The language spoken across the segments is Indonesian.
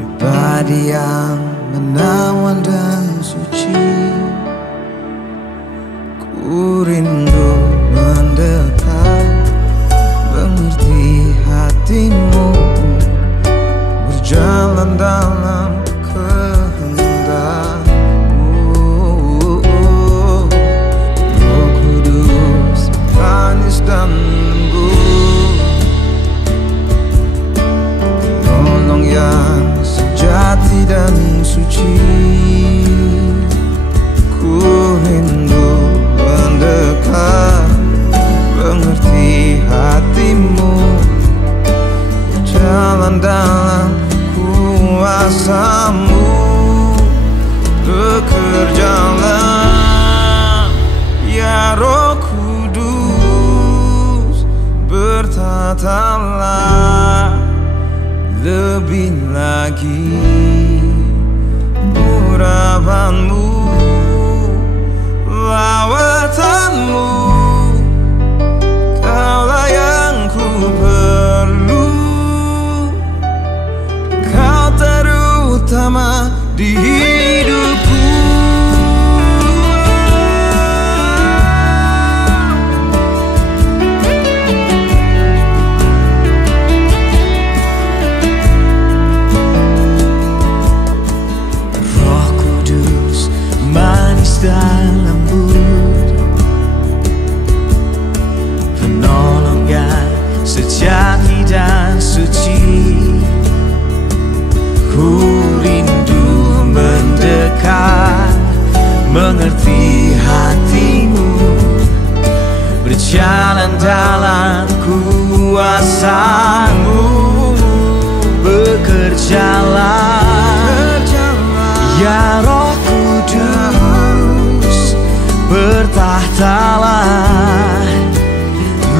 pribadi yang menawan dan suci. Ku rindu mendekat, mengerti hatimu, berjalan dalam kehendakmu. Roh Kudus manis dan lembut, penolong yang sejati dan suci. Ku rindu mendekat, mengerti hatimu, berjalan dalam kuasa-Mu. Bekerjalah ya Roh Kudus, bertatalah lebih lagi urapan-Mu, lawatan-Mu. Kaulah yang ku perlu, Kau terutama di hidupku. Roh Kudus manis dan lembut, penolong yang sejati dan suci. Ku rindu mendekat, mengerti hatimu, berjalan dalam kuasa-Mu. Bekerjalah ya Roh Kudus, bertahtalah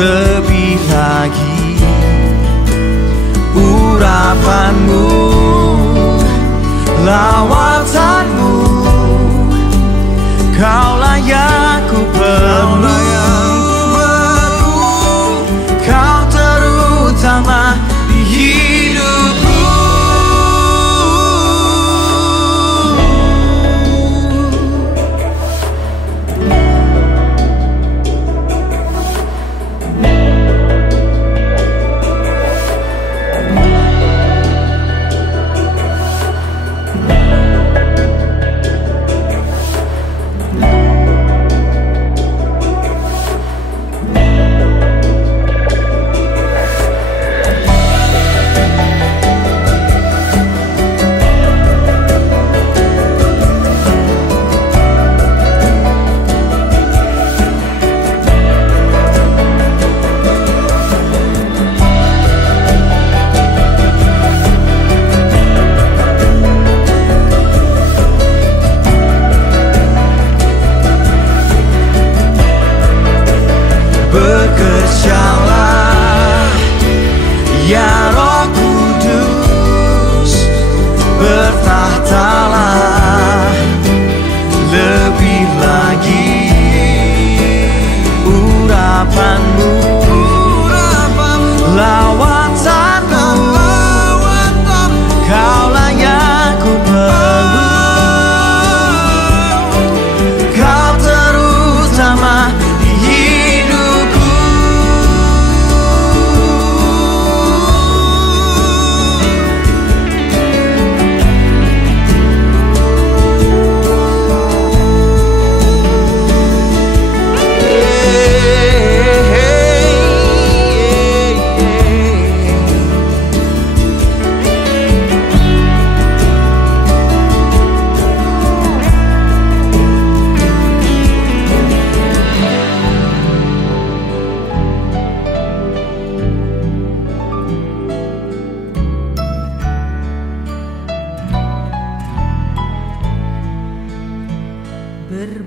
lebih lagi urapan-Mu, lawatan-Mu. Kaulah yang ku perlu, Kau terutama di hidupku. Bekerjalah ya Roh Kudus, bertahtalah lebih lagi urapan-Mu, lawatan-Mu. Kaulah yang ku perlu, Kau terutama di hidupku.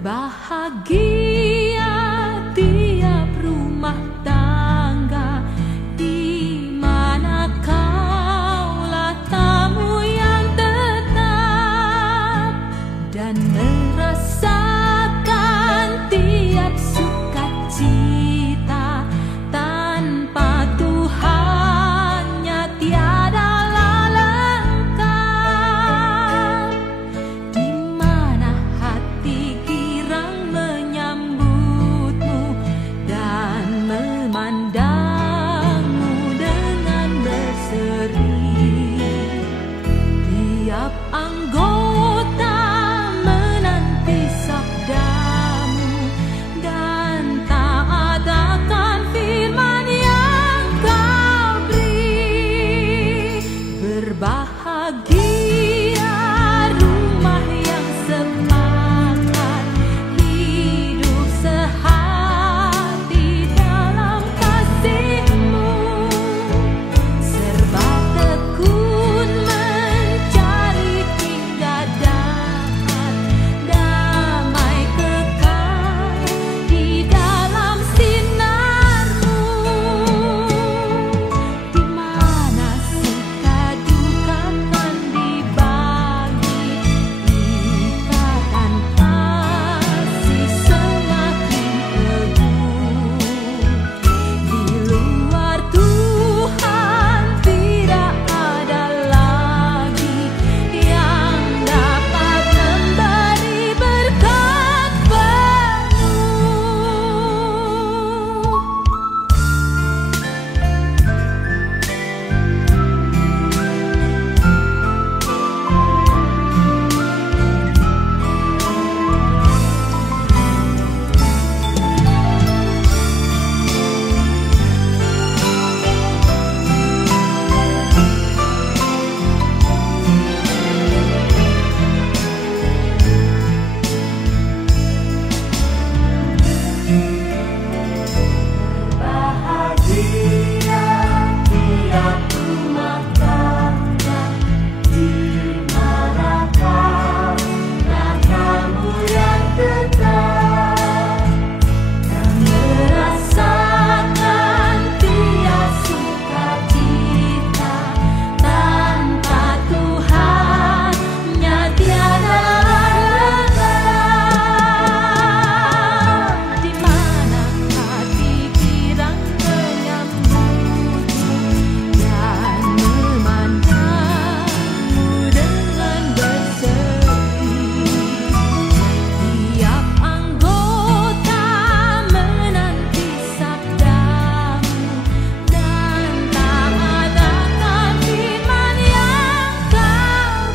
Berbahagia tiap rumah tangga di mana Kaulah tamu yang tetap, dan merasakan tiap sukacita. Tanpa Tuhannya tiadalah lengkap. Berbahagia rumah yang sepakat, hidup sehati dalam kasih-Mu, serba tekun mencari hingga dapat damai kekal di dalam sinar-Mu, di mana suka duka kan dibagi, ikatan kasih semakin teguh. Di luar Tuhan tidak ada lagi yang dapat memberi berkat penuh. Bahagia tiap rumah tangga, di manakah namamu yang tetap, dan merasakan tiap sukacita. Tanpa Tuhannya tiada arti. Di mana hati girang menyambutmu dan memandangmu dengan berseri. Tiap anggota menanti sabdamu dan taat akan firman yang Kau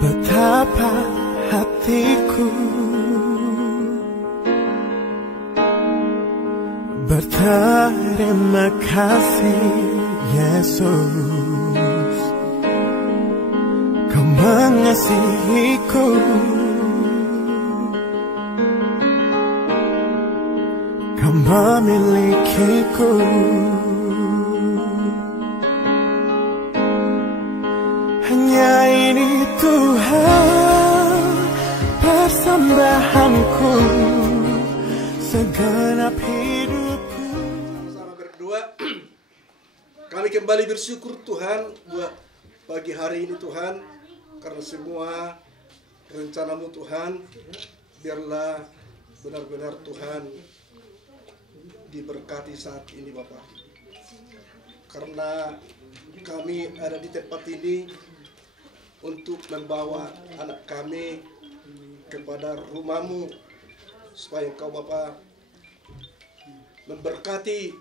Betapa hatiku berterima kasih, Yesus. Kau mengasihiku, Kau memilikiku. Hanya ini Tuhan persembahanku, segenap hidupku. Sama berdua, kami kembali bersyukur Tuhan buat pagi hari ini Tuhan, karena semua rencana-Mu Tuhan, biarlah benar-benar Tuhan diberkati saat ini Bapak. Karena kami ada di tempat ini untuk membawa anak kami kepada rumah-Mu, supaya Engkau Bapa memberkati,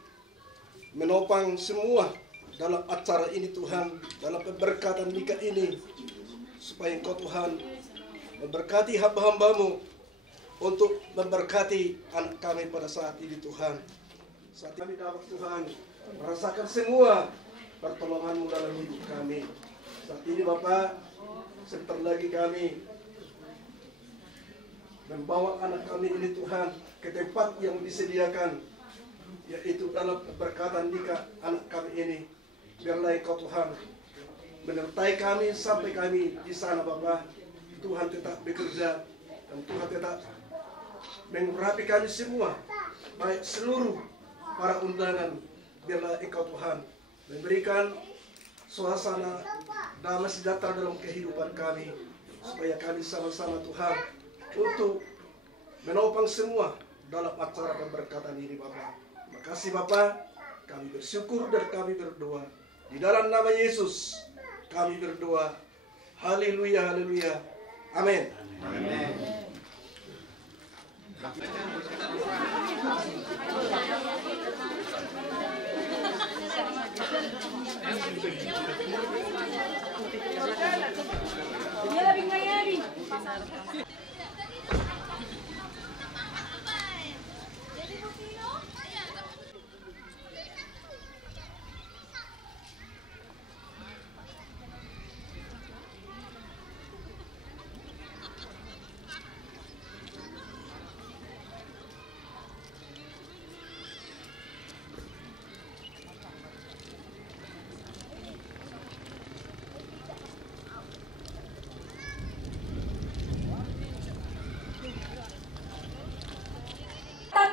menopang semua dalam acara ini Tuhan, dalam pemberkatan nikah ini, supaya Engkau Tuhan memberkati hamba-hamba-Mu untuk memberkati anak kami pada saat ini Tuhan. Saat kami dapat Tuhan merasakan semua pertolongan-Mu dalam hidup kami. Saat ini Bapak, sebentar lagi kami membawa anak kami ini Tuhan ke tempat yang disediakan, yaitu dalam keberkatan nikah anak kami ini. Biarlah Engkau Tuhan menyertai kami sampai kami di sana Bapak. Tuhan tetap bekerja dan Tuhan tetap mengurapi kami semua, baik seluruh para undangan. Biarlah Engkau Tuhan memberikan suasana damai sejahtera dalam kehidupan kami, supaya kami sama-sama Tuhan untuk menopang semua dalam acara pemberkatan ini Bapa. Terima kasih Bapa, kami bersyukur dan kami berdoa. Di dalam nama Yesus kami berdoa. Haleluya, haleluya. Amin. Dia lebih ngayari.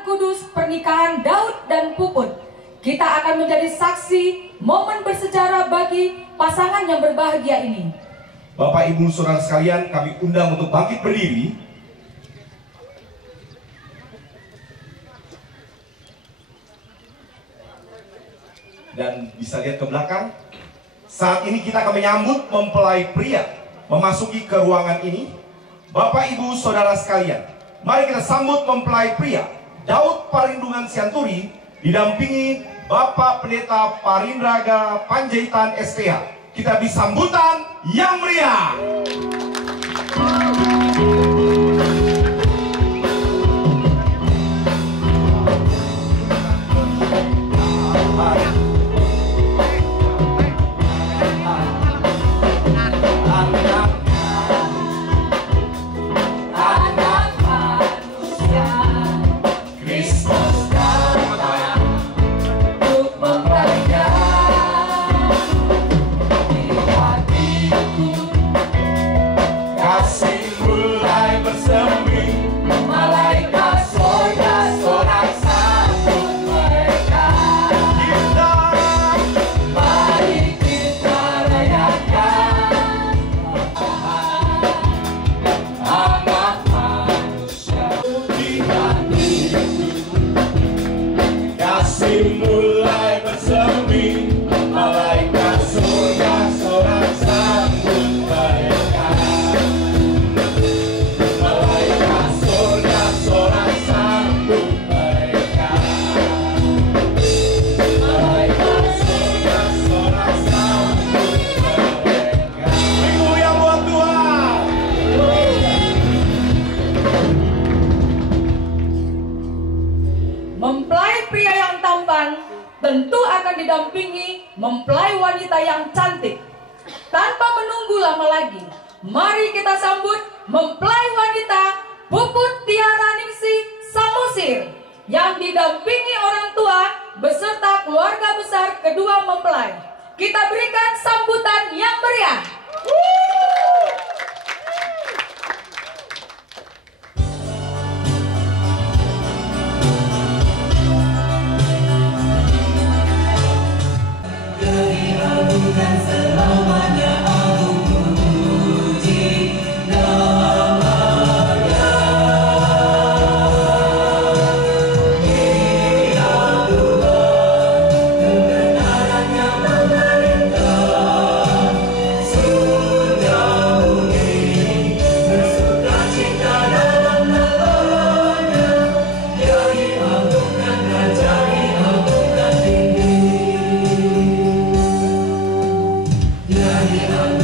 Kudus pernikahan Daud dan Puput. Kita akan menjadi saksi momen bersejarah bagi pasangan yang berbahagia ini. Bapak Ibu Saudara sekalian, kami undang untuk bangkit berdiri. Dan bisa lihat ke belakang. Saat ini kita akan menyambut mempelai pria memasuki ke ruangan ini. Bapak Ibu Saudara sekalian, mari kita sambut mempelai pria Daud Parindungan Sianturi didampingi Bapak Pendeta Parindraga Panjaitan SPH. Kita beri sambutan yang meriah. tentu akan didampingi mempelai wanita yang cantik. Tanpa menunggu lama lagi, mari kita sambut mempelai wanita Puput Tiara Ningsi Samosir yang didampingi orang tua beserta keluarga besar kedua mempelai. Kita berikan sambutan yang meriah. Yeah.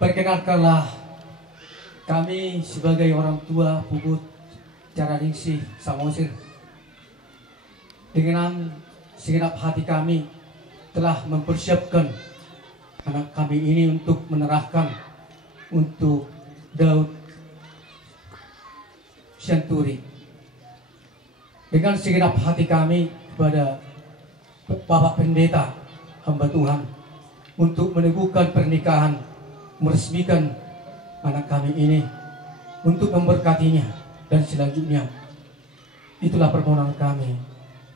Perkenalkanlah kami sebagai orang tua Puput Tiara Ningsih Samosir. Dengan segenap hati kami telah mempersiapkan anak kami ini untuk menyerahkan untuk Daud Syanturi. Dengan segenap hati kami kepada Bapak Pendeta hamba Tuhan untuk meneguhkan pernikahan, meresmikan anak kami ini, untuk memberkatinya dan selanjutnya. Itulah permohonan kami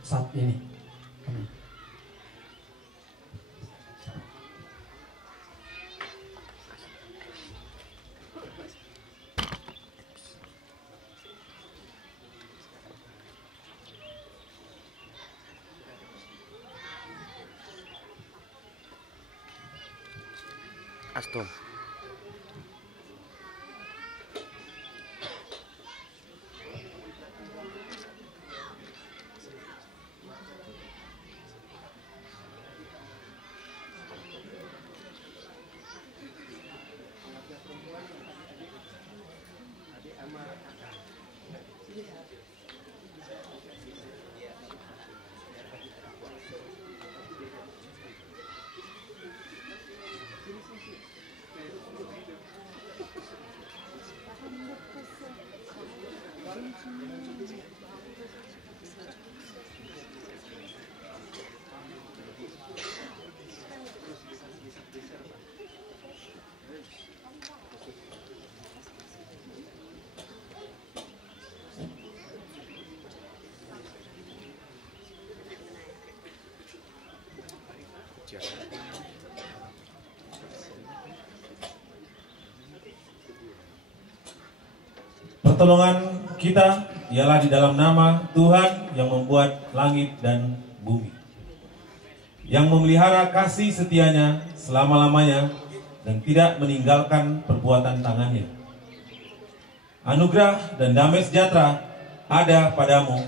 saat ini. Amin. Aston. Pertolongan kita ialah di dalam nama Tuhan yang membuat langit dan bumi, yang memelihara kasih setianya selama-lamanya dan tidak meninggalkan perbuatan tangannya. Anugerah dan damai sejahtera ada padamu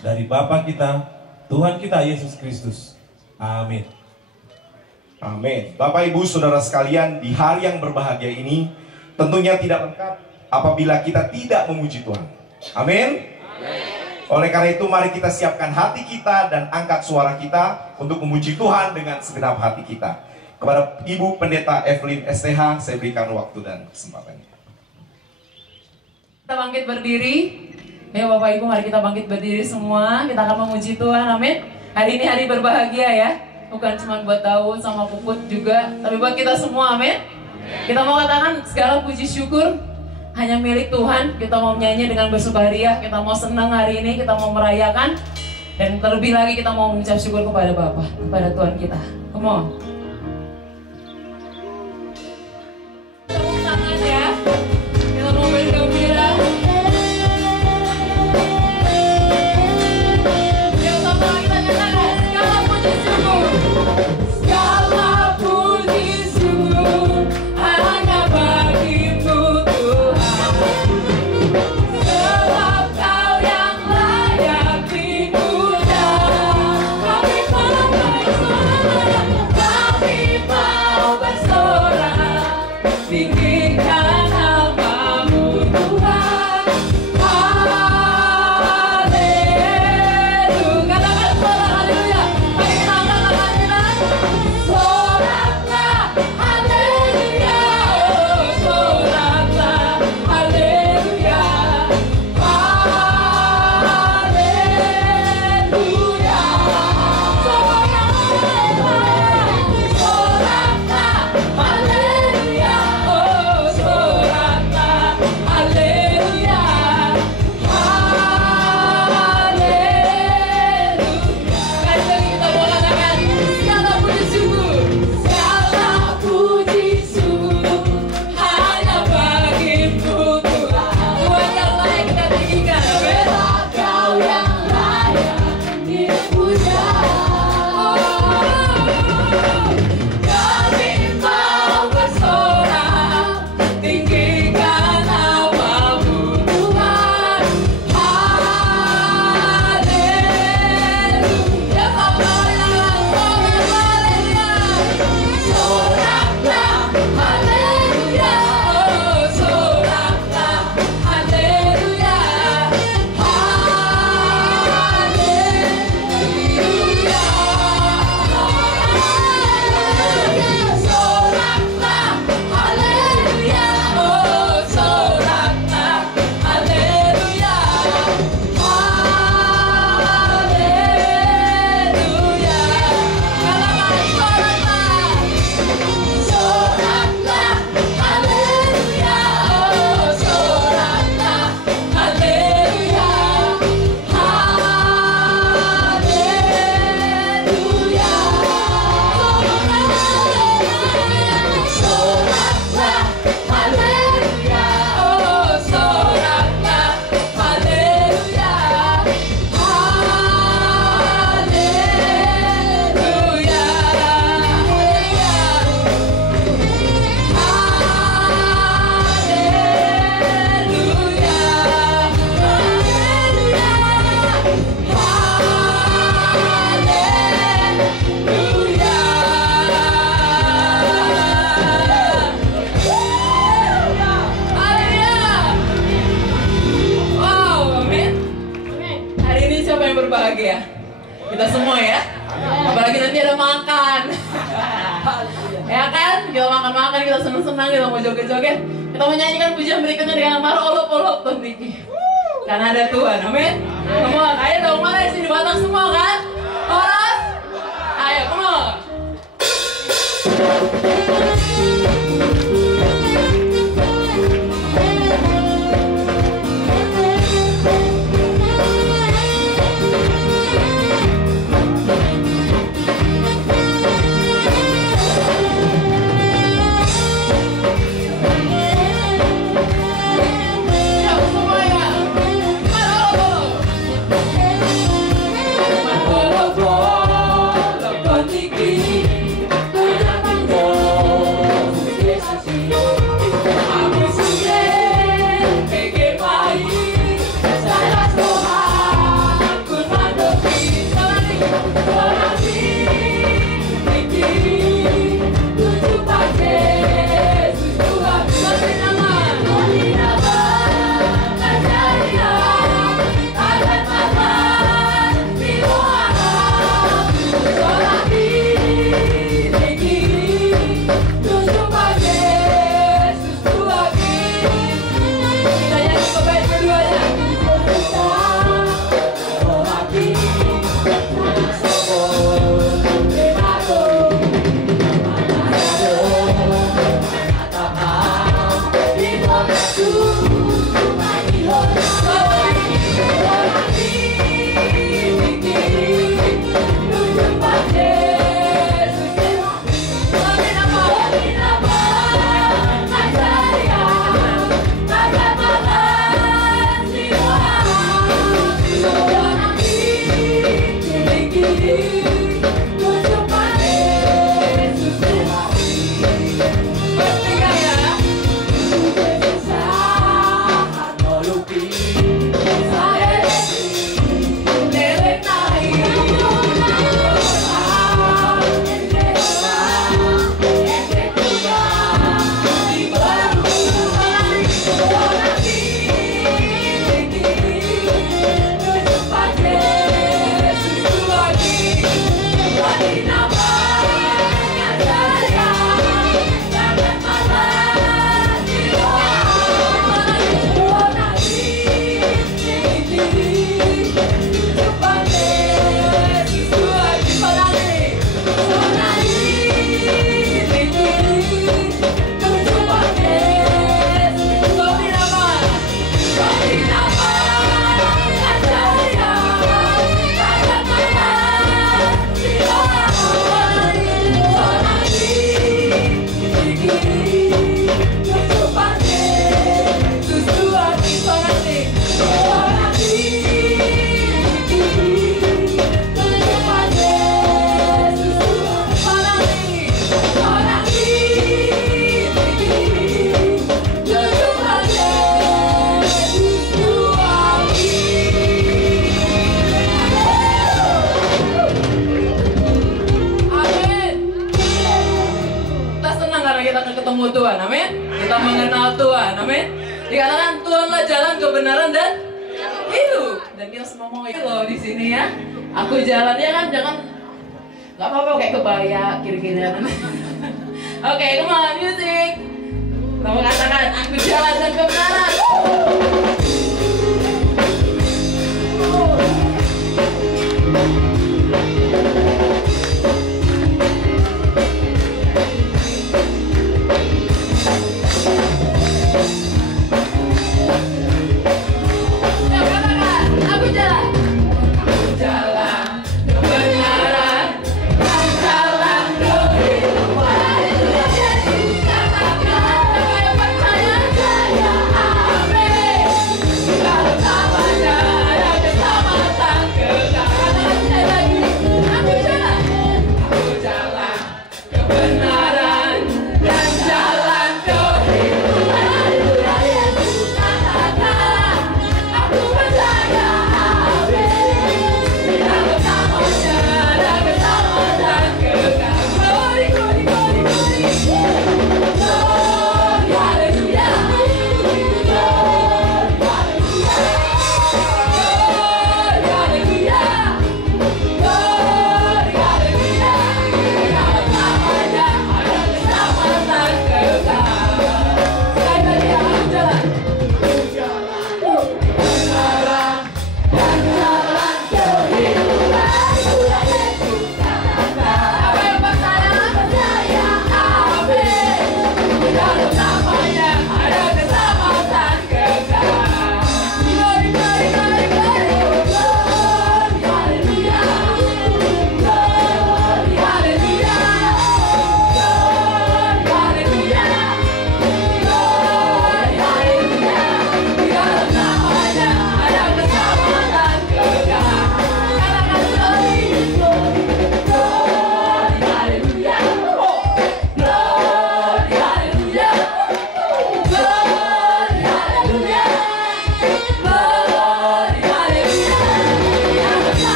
dari Bapa kita, Tuhan kita Yesus Kristus. Amin. Amin. Bapak Ibu Saudara sekalian, di hari yang berbahagia ini tentunya tidak lengkap apabila kita tidak memuji Tuhan. Amin. Oleh karena itu mari kita siapkan hati kita dan angkat suara kita untuk memuji Tuhan dengan segenap hati kita. Kepada Ibu Pendeta Evelyn STH saya berikan waktu dan kesempatan. Kita bangkit berdiri. Ya Bapak Ibu, mari kita bangkit berdiri semua. Kita akan memuji Tuhan. Amin. Hari ini hari berbahagia ya. Bukan cuma buat Daud sama Puput juga, tapi buat kita semua. Amin. Kita mau katakan segala puji syukur hanya milik Tuhan. Kita mau menyanyi dengan bersukaria. Kita mau senang hari ini. Kita mau merayakan. Dan terlebih lagi kita mau mengucap syukur kepada Bapa, kepada Tuhan kita. Come on. Tepuk tangan ya. Kita mau bergembira. Yang sama kita katakan segala puji syukur. Segala puji syukur hanya bagimu Tuhan. Sebab Kau yang layak dipuja. Kami mau bersorak, tinggikan senang kita mau joget-joget. Kita menyanyikan pujian berikutnya dengan nama Olop-olop Tuhan Riki. Karena ada Tuhan, amin. Semua, ayo dong, mana di sini Batang semua kan? Chorus, ayo, come on. Tuhan, amin. Kita mengenal Tuhan, amin. Dikatakan Tuhanlah jalan kebenaran dan hidup. Dan kita semua mau itu loh di sini ya. Aku jalannya kan jangan nggak apa-apa kayak kebaya kiri-kirian. Oke, come on, music. Kita mengatakan aku jalan dan kebenaran. Kebenaran dan jalan kehidupan. Yesus,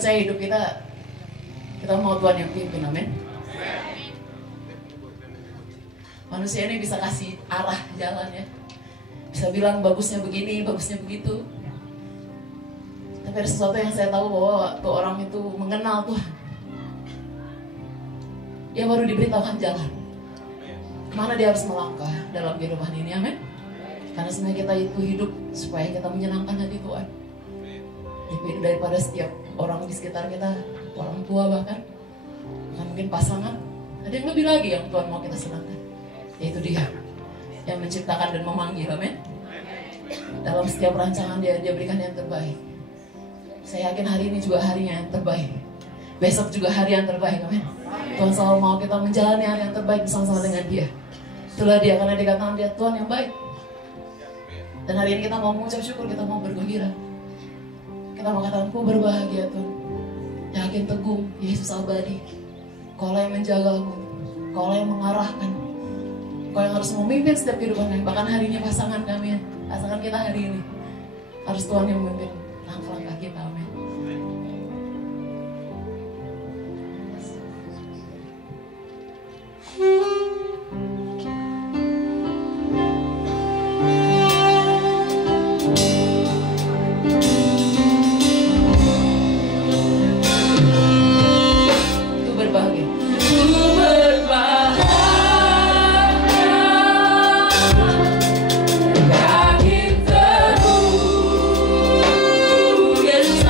percaya hidup kita mau Tuhan yang pimpin, amin. Manusia ini bisa kasih arah jalan ya, bisa bilang bagusnya begini, bagusnya begitu. Tapi ada sesuatu yang saya tahu bahwa waktu orang itu mengenal Tuhan, dia baru diberitahukan jalan kemana dia harus melangkah dalam kehidupan ini, amin. Karena sebenarnya kita itu hidup supaya kita menyenangkan hati Tuhan, lebih daripada setiap orang di sekitar kita, orang tua bahkan mungkin pasangan, ada yang lebih lagi yang Tuhan mau kita senangkan, yaitu Dia yang menciptakan dan memanggil, amin. Dalam setiap rancangan dia berikan yang terbaik. Saya yakin hari ini juga harinya yang terbaik, besok juga hari yang terbaik, amin. Tuhan selalu mau kita menjalani hari yang terbaik bersama-sama dengan Dia. Itulah Dia, karena dikatakan Dia Tuhan yang baik. Dan hari ini kita mau mengucap syukur, kita mau bergembira. Kita mau katakan, ku berbahagia Tuhan, yakin teguh, Yesus abadi. Kau yang menjagaku, Kau yang mengarahkan, Kau yang harus memimpin setiap kehidupan kami. Bahkan harinya pasangan kami, pasangan kita hari ini harus Tuhan yang memimpin langkah-langkah kita, amin. Yesus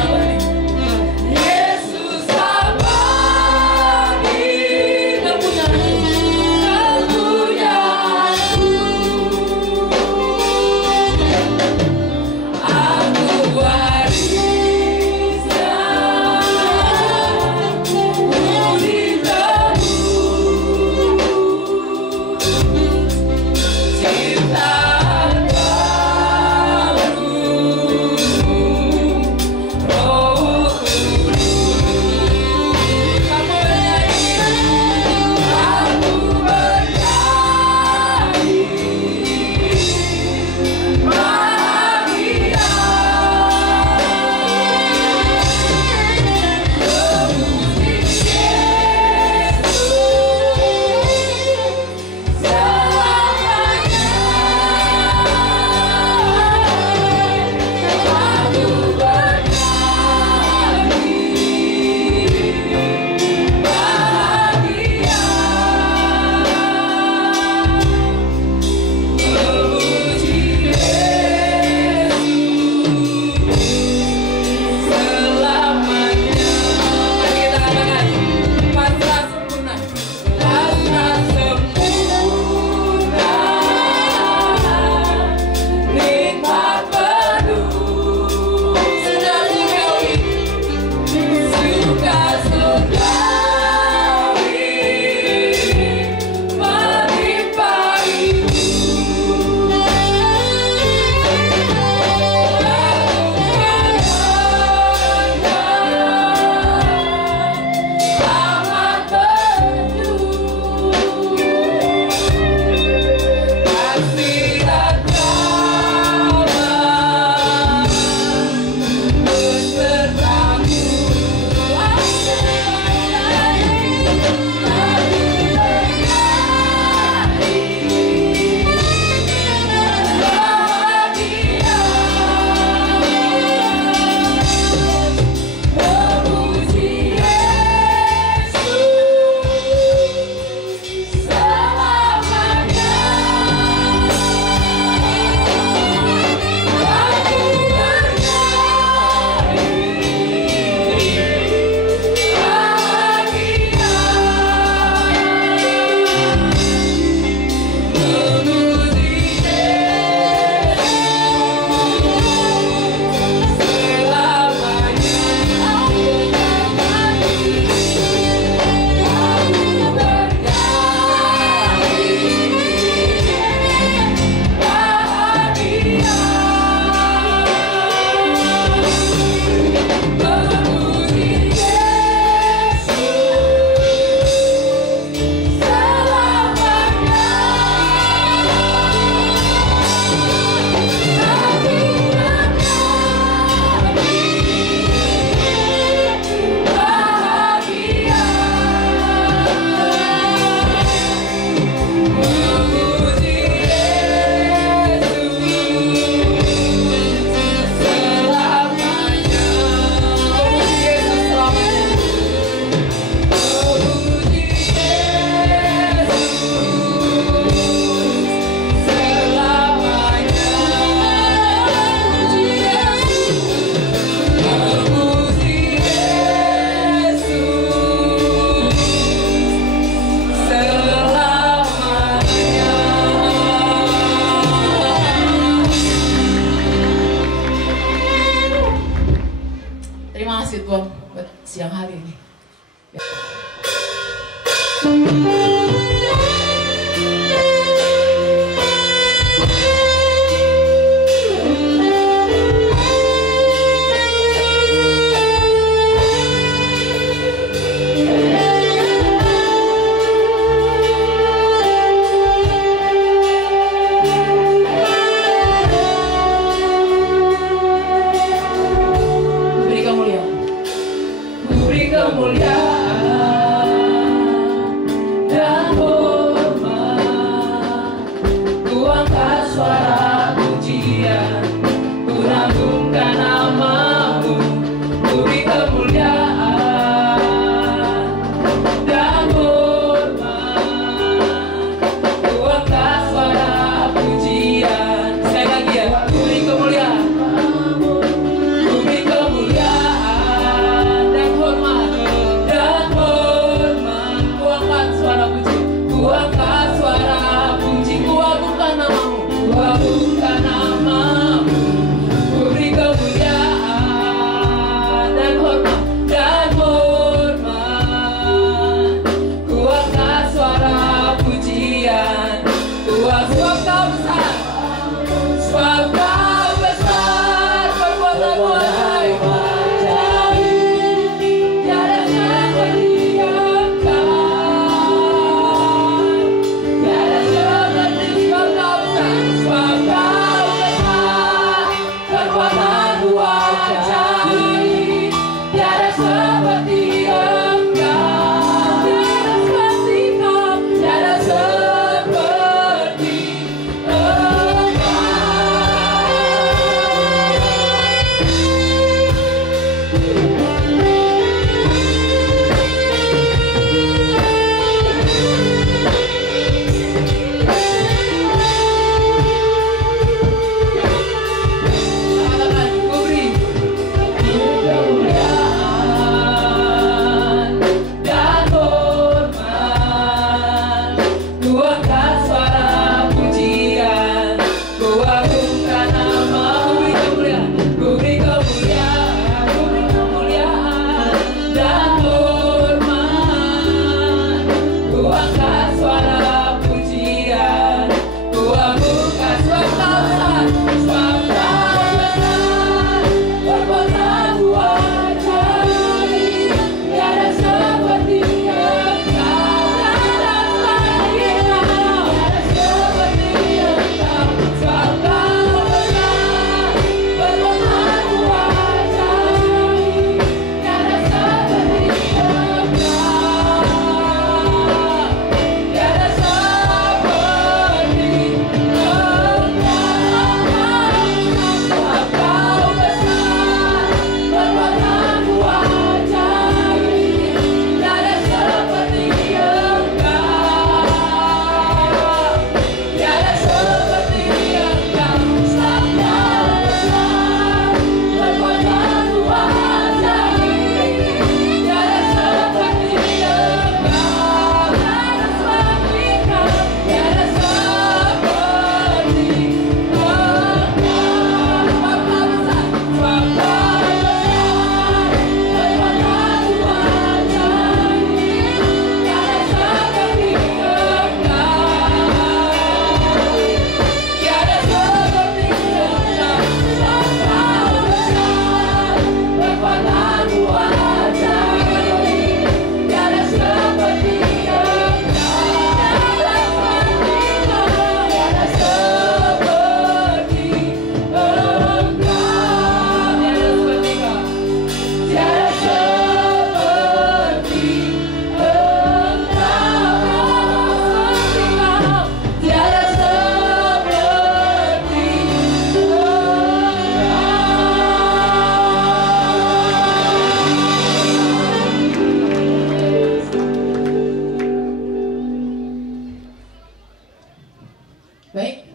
siang hari ini.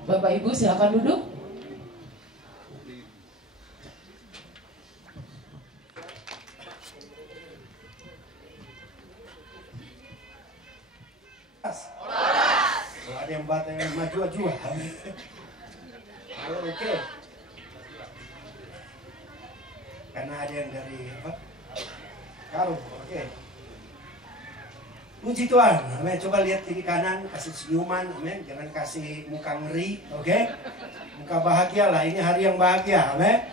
Bapak Ibu silakan duduk. Kalau ada yang bata yang maju-maju. Halo, oke. Karena ada yang dari apa? Karung, oke. Puji Tuhan, amin. Coba lihat kiri kanan, kasih senyuman, amin. Jangan kasih muka ngeri, oke. Muka bahagia lah, ini hari yang bahagia, amin.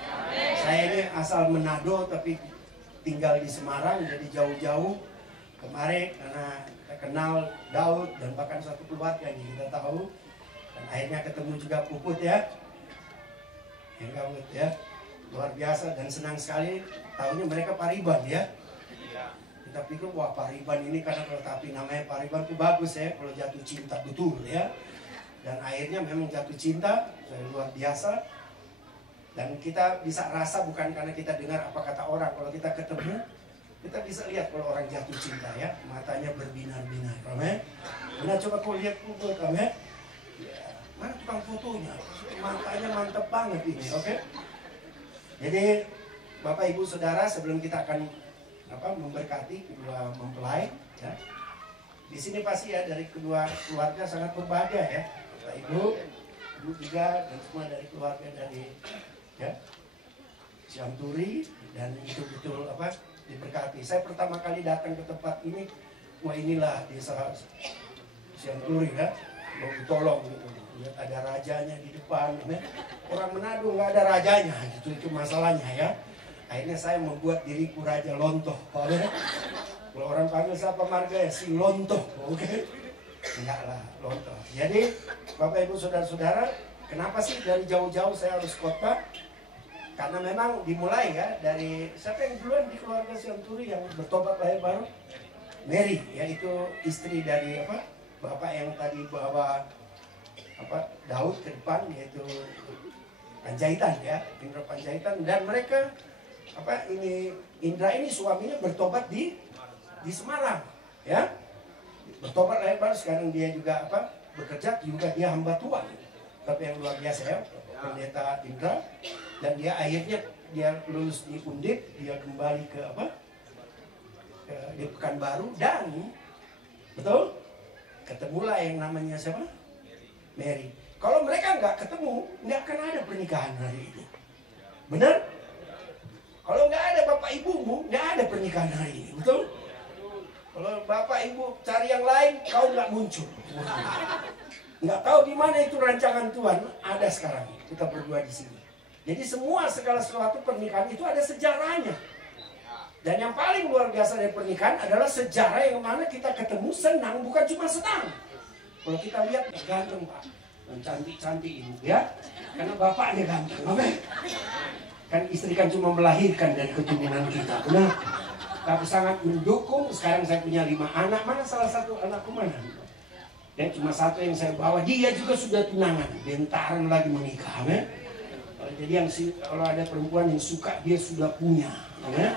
Saya ini asal Manado tapi tinggal di Semarang, jadi jauh-jauh kemarin karena kita kenal Daud dan bahkan satu keluarga yang kita tahu. Dan akhirnya ketemu juga Puput ya. Daud ya. Luar biasa dan senang sekali tahunya mereka Pariban ya. Kita pikir wah Pariban ini karena kalau tapi namanya Pariban itu bagus ya kalau jatuh cinta betul ya. Dan akhirnya memang jatuh cinta luar biasa. Dan kita bisa rasa bukan karena kita dengar apa kata orang. Kalau kita ketemu kita bisa lihat kalau orang jatuh cinta ya. Matanya berbinar-binar. Amin. Nah coba kau lihat Puput amin. Ya, mana tukang fotonya? Matanya mantap banget ini, oke? Jadi Bapak Ibu Saudara sebelum kita akan memberkati kedua mempelai ya. Di sini pasti ya dari kedua keluarga sangat berbahagia ya. Bapak Ibu juga dan semua dari keluarga dari ya Sianturi dan itu betul diberkati. Saya pertama kali datang ke tempat ini, wah inilah desa Sianturi ya. Mau ditolong gitu. Lihat ada rajanya di depan ya. Orang Manado nggak ada rajanya gitu, itu masalahnya ya. Akhirnya saya membuat diriku Raja Lontoh. Kalau orang panggil siapa marga ya si Lontoh, oke? Enggak lah, Lontoh. Jadi Bapak Ibu Saudara-saudara, kenapa sih dari jauh-jauh saya harus kota? Karena memang dimulai ya dari siapa yang duluan di keluarga Sianturi yang bertobat lahir baru? Mary, yaitu istri dari bapak yang tadi bawa Daud ke depan, yaitu Panjaitan ya, Indra Panjaitan, dan mereka Indra ini suaminya bertobat di Semarang ya, bertobat lahir baru. Sekarang dia juga bekerja juga, dia hamba Tuhan tapi yang luar biasa ya, pendeta Indra. Dan dia akhirnya dia lulus di Undip, dia kembali ke di Pekanbaru dan betul ketemulah yang namanya siapa? Mary. Kalau mereka nggak ketemu, nggak akan ada pernikahan hari ini. Benar? Kalau nggak ada bapak ibumu, nggak ada pernikahan hari ini. Betul? Kalau bapak ibu cari yang lain, kau nggak muncul. Nggak tahu di mana itu rancangan Tuhan. Ada sekarang. Kita berdua di sini. Jadi semua segala sesuatu pernikahan itu ada sejarahnya. Dan yang paling luar biasa dari pernikahan adalah sejarah yang mana kita ketemu senang, bukan cuma senang. Kalau kita lihat ganteng Pak, dan cantik-cantik ibu ya, karena bapaknya ganteng, amin. Kan istri kan cuma melahirkan dari keturunan kita, benar. Tapi sangat mendukung. Sekarang saya punya 5 anak, mana salah satu anakku mana? Ya cuma satu yang saya bawa, dia juga sudah tunangan, bentaran lagi menikah, amin. Jadi yang kalau ada perempuan yang suka dia sudah punya, amin.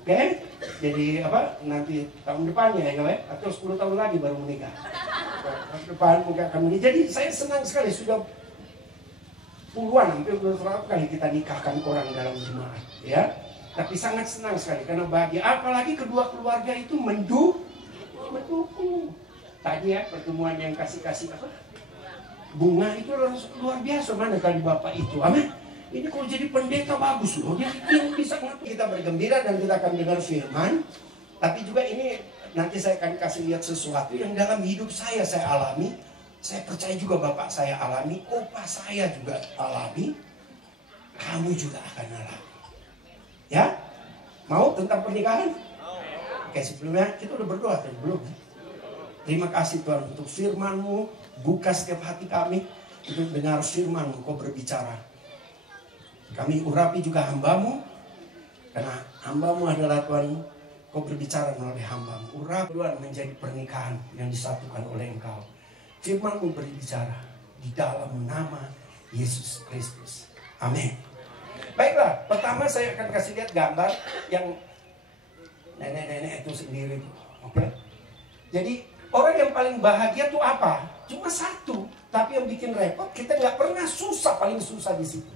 Oke, jadi nanti tahun depannya ya, atau 10 tahun lagi baru menikah. Tahun depan mungkin akan menikah. Jadi saya senang sekali sudah puluhan, hampir 100 kali kita nikahkan orang dalam jemaat, ya. Tapi sangat senang sekali karena bahagia. Apalagi kedua keluarga itu mendukung. Tadi ya pertemuan yang kasih bunga itu luar biasa, mana tadi bapak itu, amin. Ini kalau jadi pendeta bagus loh, dia bisa ngatur. Kita bergembira dan kita akan dengar firman. Tapi juga ini nanti saya akan kasih lihat sesuatu yang dalam hidup saya alami. Saya percaya juga bapak saya alami, opa saya juga alami. Kamu juga akan alami. Ya? Mau tentang pernikahan? Oke, sebelumnya kita udah berdoa atau belum? Terima kasih Tuhan untuk firman-Mu. Buka setiap hati kami untuk dengar firman-Mu, Kau berbicara. Kami urapi juga hamba-Mu, karena hamba-Mu adalah Tuhan, Kau berbicara melalui hamba-Mu. Urapi Tuhan menjadi pernikahan yang disatukan oleh Engkau. Firman-Mu berbicara di dalam nama Yesus Kristus. Amin. Baiklah, pertama saya akan kasih lihat gambar yang nenek-nenek itu sendiri. Oke? Jadi orang yang paling bahagia itu apa? Cuma satu, tapi yang bikin repot kita nggak pernah susah, paling susah di situ.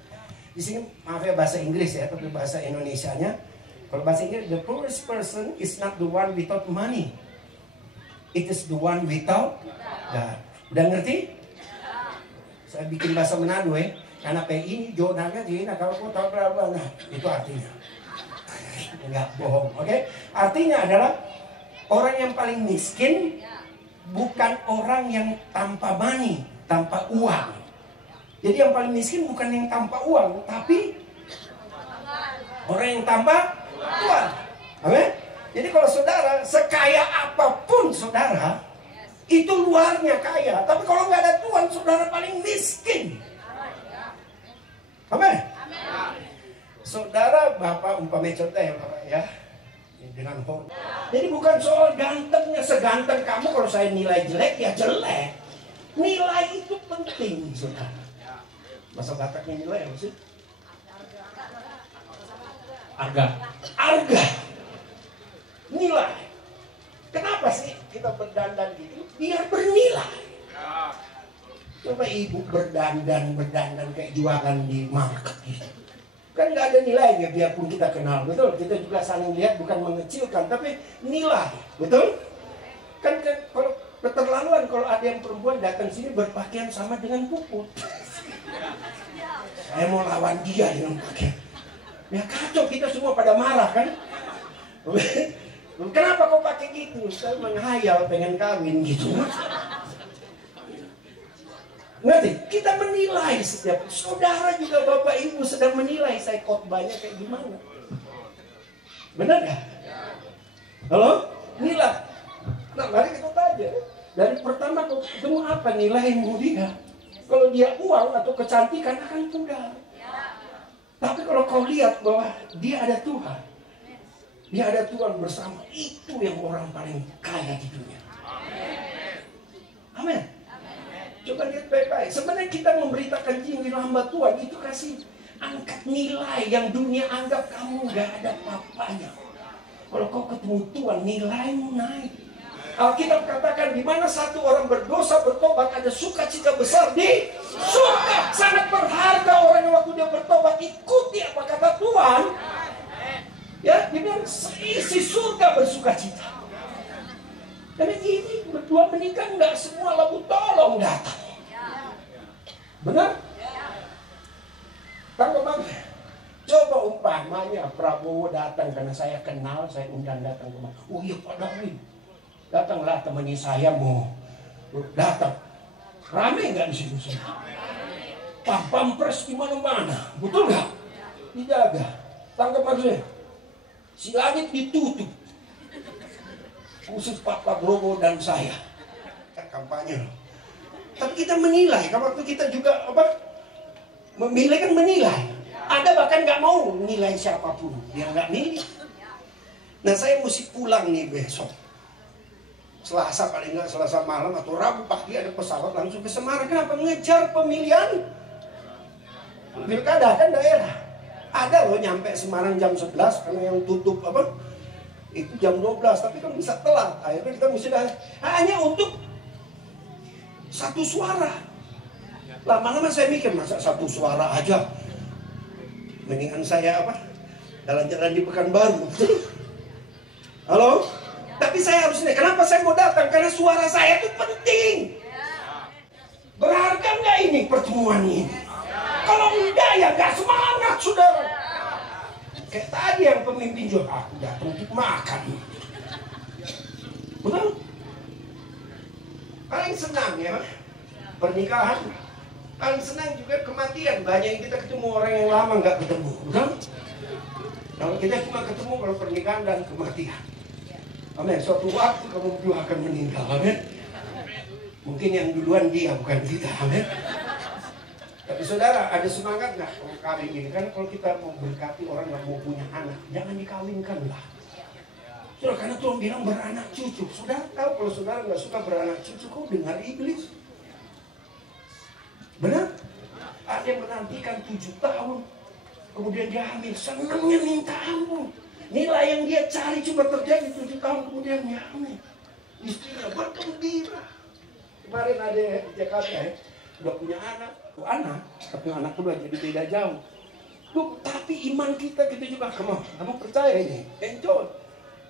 Di sini maaf ya bahasa Inggris ya, tapi bahasa Indonesianya. Kalau bahasa Inggris, the poorest person is not the one without money. It is the one without God. Udah ngerti? Saya bikin bahasa Manado ya. Karena ini jonanya jadi, nah kalau kau tahu berapa, nah itu artinya. Enggak bohong, oke? Artinya adalah orang yang paling miskin bukan orang yang tanpa money, tanpa uang. Jadi yang paling miskin bukan yang tanpa uang, tapi orang yang tanpa Tuhan. Amin. Jadi kalau saudara sekaya apapun saudara, itu luarnya kaya. Tapi kalau nggak ada Tuhan, saudara paling miskin. Amin. Saudara, Bapak umpamanya contoh ya Bapak ya, dengan hormat. Jadi bukan soal gantengnya, seganteng kamu kalau saya nilai jelek ya jelek. Nilai itu penting saudara. Masa Bataknya nilai apa sih? Arga. Nilai. Kenapa sih kita berdandan gitu? Biar bernilai. Coba ibu berdandan kayak jualan di market gitu. Kan nggak ada nilainya biarpun kita kenal, betul? Kita juga saling lihat bukan mengecilkan, tapi nilai, betul? Kan kalau keterlaluan kalau ada yang perempuan datang sini berpakaian sama dengan Puput. Saya mau lawan dia dengan pakaian. Ya kacau, kita semua pada marah kan? Kenapa kau pakai gitu? Saya menghayal pengen kawin gitu. Ngerti? Kita menilai setiap saudara juga Bapak Ibu sedang menilai saya khotbahnya kayak gimana. Benar gak? Halo? Nilai. Nah mari kita tanya. Dari pertama kau ketemu apa nilaimu dia? Kalau dia uang atau kecantikan akan pudar. Tapi kalau kau lihat bahwa dia ada Tuhan, dia ada Tuhan bersama, itu yang orang paling kaya di dunia. Amin. Coba lihat baik-baik. Sebenarnya kita memberitakan Injil hamba Tuhan itu kasih angkat nilai yang dunia anggap kamu gak ada apa-apanya. Kalau kau ketemu Tuhan, nilaimu naik. Alkitab katakan di mana satu orang berdosa bertobat ada sukacita besar di surga. Sangat berharga orang yang waktu dia bertobat ikuti apa kata Tuhan. Ya, dibilang seisi surga bersukacita. Tapi ini berdua menikah nggak semua lagu tolong datang. Benar? Tanggapan. Coba umpamanya Prabowo datang karena saya kenal, saya undang datang ke rumah. Oh iya Pak Darwin. Datanglah temannya saya mau datang. Rame nggak di situ? Pampres di mana-mana, betul nggak? Dijaga. Tanggapan saya. Si langit ditutup. Khusus Pak Prabowo dan saya. Kampanye. Tapi kita menilai. Waktu kita juga memilih kan menilai. Ada bahkan nggak mau nilai siapapun. Dia nggak milih. Nah saya mesti pulang nih besok. Selasa paling nggak Selasa malam atau Rabu pagi ada pesawat langsung ke Semarang. Kenapa? Ngejar pemilihan pilkada kan daerah. Ada loh nyampe Semarang jam 11 karena yang tutup itu jam 12, tapi kan bisa telat. Akhirnya kita mesti hanya untuk satu suara. Lama-lama saya mikir masa satu suara aja. Mendingan saya jalan-jalan di Pekanbaru. Halo? Tapi saya harus nih. Kenapa saya mau datang? Karena suara saya itu penting. Berharga nggak ini pertemuan ini? Kalau enggak ya nggak semangat saudara. Kayak tadi yang pemimpin juga aku datang untuk makan. Betul? Paling senang ya pernikahan. Paling senang juga kematian. Banyak yang kita ketemu orang yang lama nggak ketemu. Betul? Kalau kita cuma ketemu kalau pernikahan dan kematian. Amin. Suatu waktu kamu berdua akan meninggal. Amin. Mungkin yang duluan dia bukan kita. Amin. Tapi saudara, ada semangat nggak kalau kawin ini? Kan kalau kita mau berkati orang yang mau punya anak, jangan dikawinkan lah. Saudara, karena Tuhan bilang beranak cucu. Saudara tahu kalau saudara nggak suka beranak cucu, kau dengar iblis. Benar? Ada yang menantikan 7 tahun, kemudian dia hamil, senangnya minta ampun. Nilai yang dia cari cuma terjadi 7 tahun kemudian dia hamil. Istrinya bergembira. Kemarin ada di Jakarta udah punya anak, tapi anak kedua jadi beda jauh. Tuh, tapi iman kita juga kamu percaya ini, enjoy.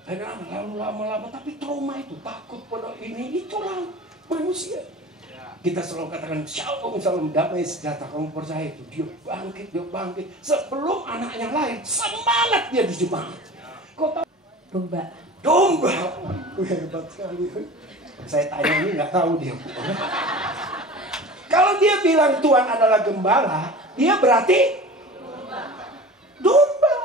Lalu lama-lama tapi trauma itu takut pada ini itulah manusia. Kita selalu katakan shalom, shalom, damai sejahtera. Kamu percaya itu? Dia bangkit. Sebelum anaknya lahir, semangat dia di jemaat. Kau tahu? Domba. Hebat sekali. Saya tanya ini nggak tahu dia. Kalau dia bilang Tuhan adalah gembala, dia berarti domba.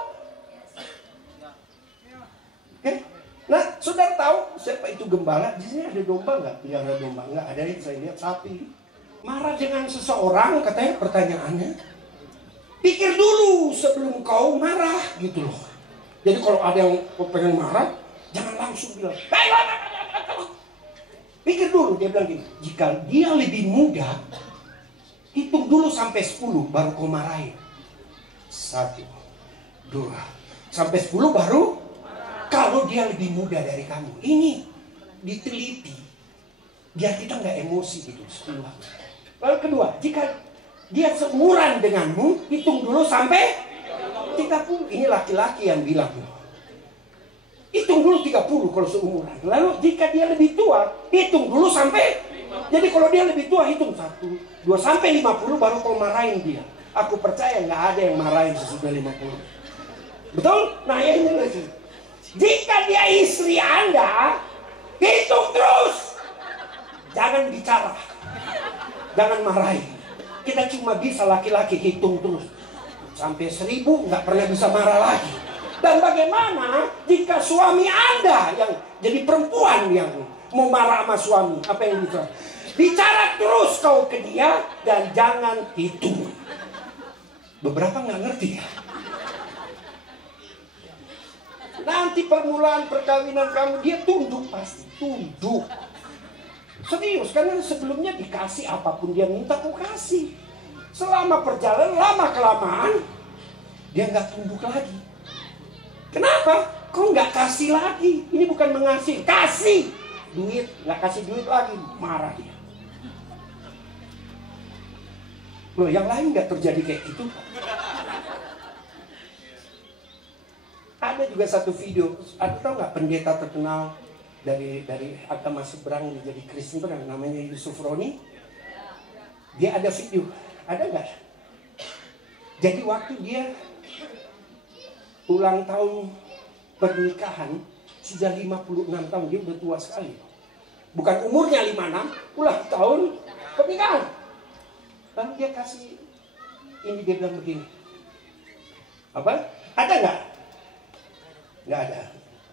Oke? Nah, saudara tahu siapa itu gembala? Di sini ada domba nggak? Pelihara domba nggak? Ada yang saya lihat sapi. Marah dengan seseorang, katanya pertanyaannya, pikir dulu sebelum kau marah, gitu loh. Jadi kalau ada yang pengen marah, jangan langsung bilang, pikir dulu. Dia bilang gini, jika dia lebih muda, hitung dulu sampai 10 baru kau marahin. 1, 2, sampai 10 baru. Kalau dia lebih muda dari kamu, ini diteliti biar kita nggak emosi gitu. 10. Lalu kedua, jika dia seumuran denganmu, hitung dulu sampai 30. Ini laki-laki yang bilang. Hitung dulu 30 kalau seumuran. Lalu jika dia lebih tua, hitung dulu sampai. Jadi kalau dia lebih tua, hitung 1, 2 sampai 50 baru kau marahin dia. Aku percaya nggak ada yang marahin sesudah 50. Betul? Nah ini lagi. Jika dia istri Anda, hitung terus. Jangan bicara. Jangan marahin. Kita cuma bisa laki-laki hitung terus. Sampai 1000 nggak pernah bisa marah lagi. Dan bagaimana jika suami Anda yang jadi perempuan yang mau marah sama suami? Apa yang bisa? Bicara terus kau ke dia dan jangan hitung. Beberapa nggak ngerti ya. Nanti permulaan perkawinan kamu dia tunduk, pasti tunduk. Serius, karena sebelumnya dikasih apapun dia minta kau kasih. Selama perjalanan lama kelamaan dia nggak tunduk lagi. Kenapa? Kau nggak kasih lagi. Ini bukan mengasihi, kasih duit, nggak kasih duit lagi, marah dia. Loh, yang lain nggak terjadi kayak gitu. Ada juga satu video, ada tahu nggak pendeta terkenal dari agama seberang jadi Kristen yang namanya Yusuf Roni? Dia ada video, ada nggak? Jadi waktu dia ulang tahun pernikahan sudah 56 tahun, dia udah tua sekali. Bukan umurnya 56, ulang tahun pernikahan. Lalu dia kasih ini, dia bilang begini. Apa? Ada nggak? Nggak ada,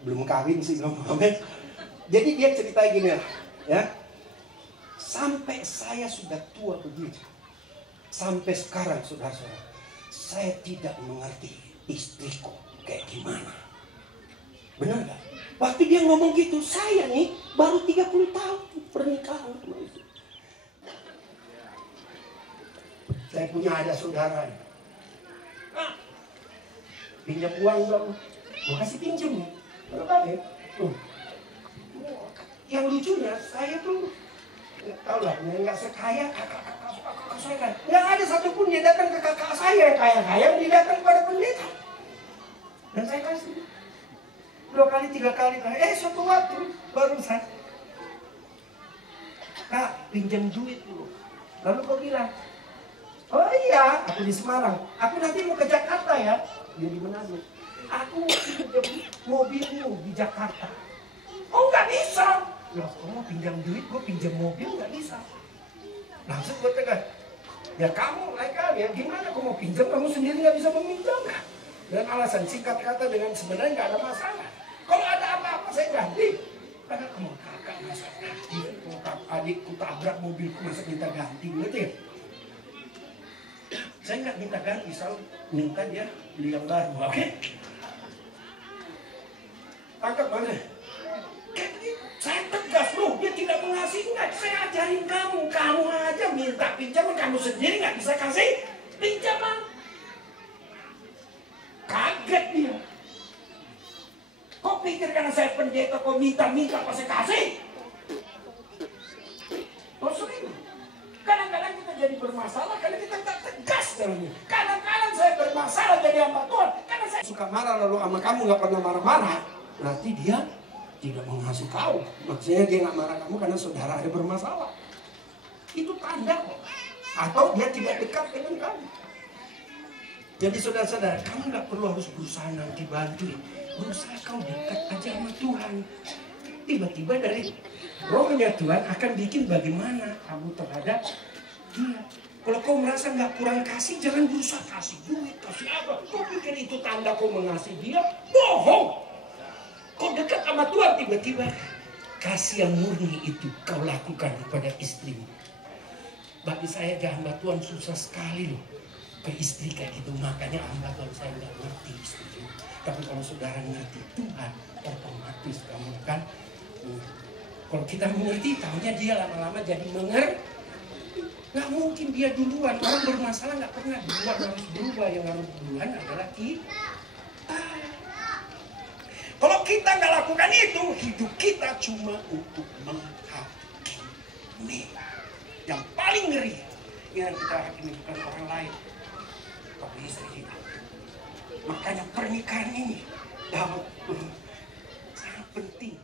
belum kawin sih, belum kawin. Jadi dia cerita gini ya, sampai saya sudah tua begini, sampai sekarang saudara-saudara, saya tidak mengerti istriku kayak gimana. Benar nggak? Waktu dia ngomong gitu, saya nih baru 30 tahun pernikahan sama istri. Saya punya ada saudara, pinjam uang dong. Gue kasih pinjam nih. Yang lucunya saya tuh nggak tahu lah, nggak sekaya kakak saya kan. Nggak ada satupun dia datang ke kakak saya kaya dia datang kepada pendeta. Dan saya kasih 2 kali 3 kali. Suatu waktu baru saya, Kak, pinjam duit dulu. Lalu kau bilang, oh iya, aku di Semarang. Aku nanti mau ke Jakarta ya. Dia di Manado. Aku mau pinjam mobilmu di Jakarta. Oh nggak bisa. Loh, kamu pinjam duit, gue pinjam mobil nggak bisa. Langsung gue tegas. Ya kamu lain kali ya, gimana kamu mau pinjam, kamu sendiri nggak bisa meminjam. Dengan alasan singkat kata, dengan sebenarnya nggak ada masalah. Kalau ada apa-apa saya ganti. Karena kamu kakak masa ganti, kalau adikku tabrak mobilku masa minta ganti, ngerti ya? Saya nggak minta ganti, selalu minta dia beli yang baru, oke? Tangkap mana? Saya tegas loh, dia tidak mengasihi. Nggak, saya ajarin kamu aja minta pinjaman, kamu sendiri nggak bisa kasih pinjaman. Kaget dia. Kok pikir karena saya pendeta kok minta pas saya kasih? Oh sering. Kadang-kadang kita jadi bermasalah karena kita tak tegas dalamnya. Kadang-kadang saya bermasalah jadi hamba Tuhan karena saya suka marah lalu sama kamu nggak pernah marah-marah. Berarti dia tidak mengasihi kau. Maksudnya dia nggak marah kamu karena saudara ada bermasalah. Itu tanda kok. Atau dia tidak dekat dengan kamu. Jadi saudara-saudara, kamu nggak perlu harus berusaha nanti bantu. Berusaha kau dekat aja sama Tuhan. Tiba-tiba dari rohnya Tuhan akan bikin bagaimana kamu terhadap dia. Kalau kau merasa nggak kurang kasih, jangan berusaha kasih duit, kasih apa. Kau pikir itu tanda kau mengasihi dia? Bohong. Kau dekat sama Tuhan, tiba-tiba kasih yang murni itu kau lakukan kepada istrimu. Bagi saya hamba Tuhan susah sekali loh ke istri kayak gitu. Makanya hamba Tuhan saya nggak ngerti istrimu. Tapi kalau saudara ngerti Tuhan, otomatis kamu kan. Kalau kita mengerti, tahunya dia lama-lama jadi mengerti. Nggak mungkin dia duluan. Orang bermasalah nggak pernah duluan, harus berubah. Yang harus duluan adalah kita. Kalau kita nggak lakukan itu, hidup kita cuma untuk menghakimi. Yang paling ngeri, yang kita hakimi bukan orang lain, tapi istri kita. Makanya pernikahan ini sangat penting.